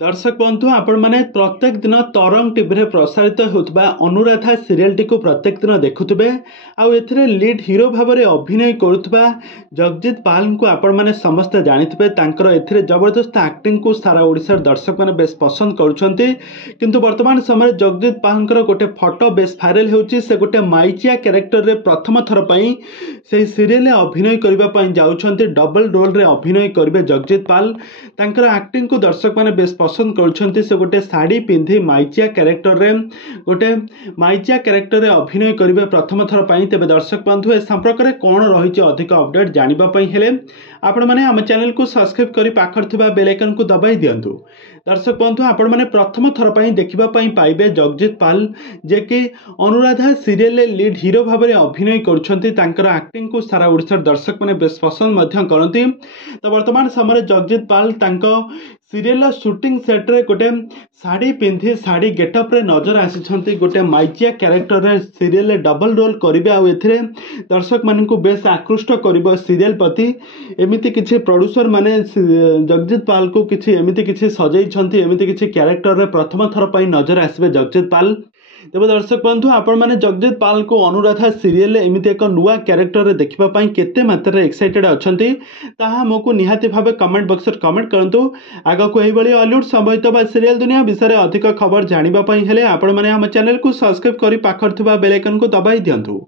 दर्शक बंधु आपण मैंने प्रत्येक दिन तरंग टीवी प्रसारित होता अनुराधा सीरियल टी प्रत्येक दिन देखुवे आउ लीड हीरो भाव में अभिनय करुवा जगजीत पाल को आपण मैंने समस्ते जानिथे ए जबरदस्त एक्टिंग को सारा ओडिशार दर्शक मैंने बेस पसंद करुँच वर्तमान समय जगजीत पाल गोटे फटो बेस भाइराल होची से गोटे माइचिया क्यारेक्टर रे प्रथम थर पर से सीरियल अभिनय करने जाऊँच डबल रोल रे अभिनय करेंगे जगजीत पाल एक्टिंग को दर्शक मैंने बेस पसंद करुँच से गोटे शाढ़ी पिंधि माइचिया क्यारेक्टर रे गोटे माइचिया क्यारेक्टर रे अभिनय करेंगे प्रथम थर पर तेज दर्शक बंधु ए संपर्क में कौन रही अधिक अपडेट जानापी हेले आपण मैंने आम चैनल को सब्सक्राइब कर पाखर बेल आइकन को दबाई दिंतु। दर्शक बंधु आपण मैंने प्रथम थर पर देखापी पाइबे जगजीत पाल जे कि अनुराधा सीरियल लीड हीरो भाव में अभिनय कर एक्टिंग को सारा ओडिशार दर्शक मैंने बेस पसंद करती। तो वर्तमान समय जगजीत पाल सीरियल शूटिंग सेट रे गोटे शाढ़ी पिंधि शाढ़ी गेटअप रे नजर आसी गोटे माइचिया क्यारेक्टर रे सीरियल डबल रोल करेंगे आउ ए दर्शक मान बेस आकृष्ट कर सीरियल प्रति एमती किसी प्रोड्यूसर माने जगजीत पाल को किसी एमती किसी सजाई एमती किसी क्यारेक्टर रे प्रथम थर पर नजर आसबे जगजीत पाल। तेज दर्शक बंधु आपण मैंने जगजीत पाल को अनुराधा सीरियल एमती एक नुआ क्यारेक्टर देखापी केते मात्रा एक्साइटेड अच्छा ताहा मोको निहाती भाव कमेंट बॉक्स में कमेंट करूँ। आग को हॉलीवुड संबंधित सीरियल दुनिया विषय में अधिक खबर जानापी हेले आपण मैंने आम चैनल को सब्सक्राइब कर पाखर बेल आइकन को दबाई दिंतु।